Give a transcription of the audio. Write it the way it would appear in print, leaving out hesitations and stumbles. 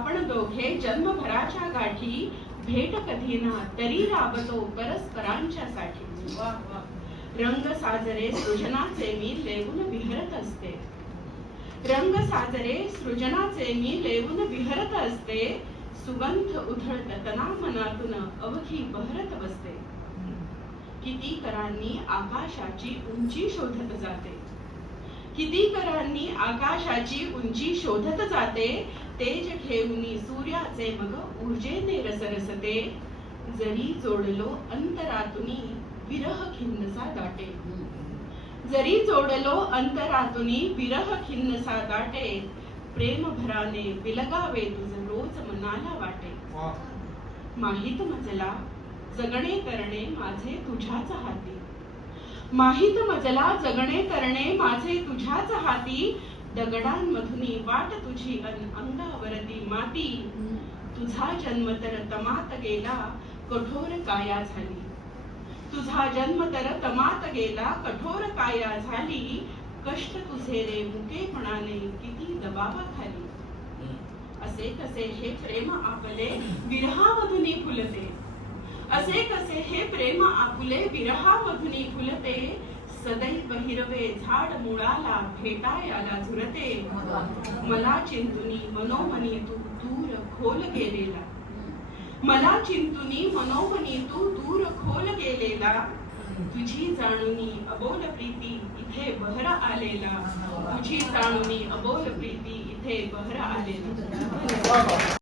आपण दोघे जन्मभराच्या गाठी, भेट कधी ना तरी राबतो परस्परांच्या साठी. वा वा. रंग साजरे सृजनाचे मी लेवून विहरत असते. रंग साजरे सृजनाचे मी लेवून विहरत असते. सुगंध उधळत तना मनातून अवघी बहरत बसते. किती करांनी आकाशाची उंची शोधत जाते. किती करांनी आकाशाची उंची शोधत जाते. तेज ठेवूनी सूर्याचे मग ऊर्जेने रसरसते. जरी जोडलो अंतरातुनी विरह खिन्नसा दाटे. जरी जोडलो अंतरातुनी विरह खिन्नसा दाटे. प्रेम भराने विलगावे तुझ रोज मनाला वाटे. माहित मजला जगणे करणे माझे तुझ्याच हाती. माहित मजला जगणे करणे माझे तुझ्याच हाती. दगडांमधुनी वाट तुझी अंगावरती माती. तुझा जन्म तर तमात गेला कठोर काया झाली. तुझा जन्म तर तमात गेला कठोर काया झाली. कष्ट तुझे रे मुकेपणाने किती दबावाखाली. असे कसे हे प्रेम आपले विरहामधुनी फुलते. असे कसे हे प्रेम आपुले विरहामधुनी फुलते. सदैव हिरवे झाड मुळाला भेटायाला झुरते. मला चिंतुनी मनोमनी तू दूर खोल गेलेला. मला चिंतुनी मनोमनी तू दूर खोल गेलेला. तुझी जाणुनी अबोल प्रीती इथे बहर आलेला. तुझी जाणुनी अबोल प्रीती इथे बहर आलेला.